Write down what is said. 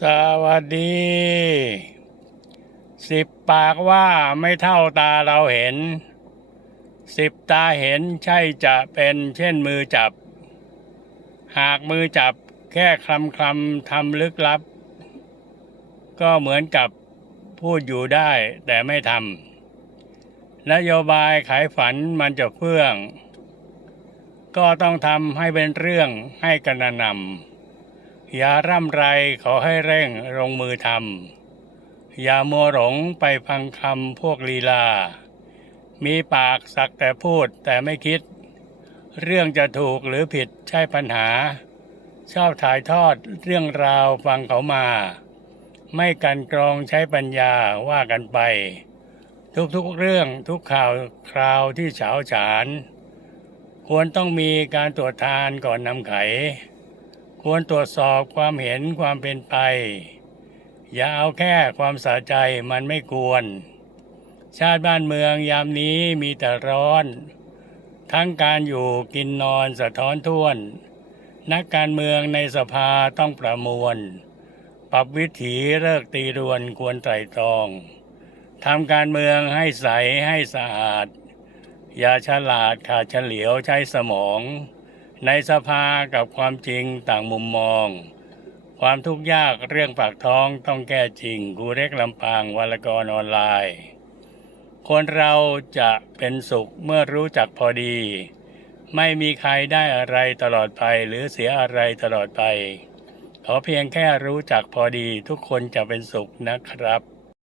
สวัสดี สิบปากว่าไม่เท่าตาเราเห็น สิบตาเห็นใช่จะเป็นเช่นมือจับ หากมือจับแค่คลำคลำทำลึกลับ ก็เหมือนกับพูดอยู่ได้แต่ไม่ทำนโยบายขายฝันมันจะเฟื่อง ก็ต้องทำให้เป็นเรื่องให้กันนะนำ อย่าร่ำไรขอให้เร่งลงมือทำอย่ามัวหลงไปพังคำพวกลีลา มีปากสักแต่พูดแต่ไม่คิด เรื่องจะถูกหรือผิดใช่ปัญหา ชอบถ่ายทอดเรื่องราวฟังเขามา ไม่กันกรองใช้ปัญญาว่ากันไป ทุกๆเรื่องทุกข่าวคราวที่เฉาฉาน ควรต้องมีการตรวจทานก่อนนำไข ควรตรวจสอบความเห็นความเป็นไป อย่าเอาแค่ความสะใจมันไม่ควร ชาติบ้านเมืองยามนี้มีแต่ร้อน ทั้งการอยู่กินนอนสะท้อนท่วน นักการเมืองในสภาต้องประมวล ปรับวิถีเลิกตีรวนควรไตรตรองทำการเมืองให้ใสให้สะอาด อย่าฉลาดขาดเฉลียวใช้สมอง ในสภากับความจริงต่างมุมมอง ความทุกข์ยากเรื่องปากท้องต้องแก้จริงกูเล็กลำปางวารกรออนไลน์ คนเราจะเป็นสุขเมื่อรู้จักพอดี ไม่มีใครได้อะไรตลอดไปหรือเสียอะไรตลอดไป ขอเพียงแค่รู้จักพอดีทุกคนจะเป็นสุขนะครับ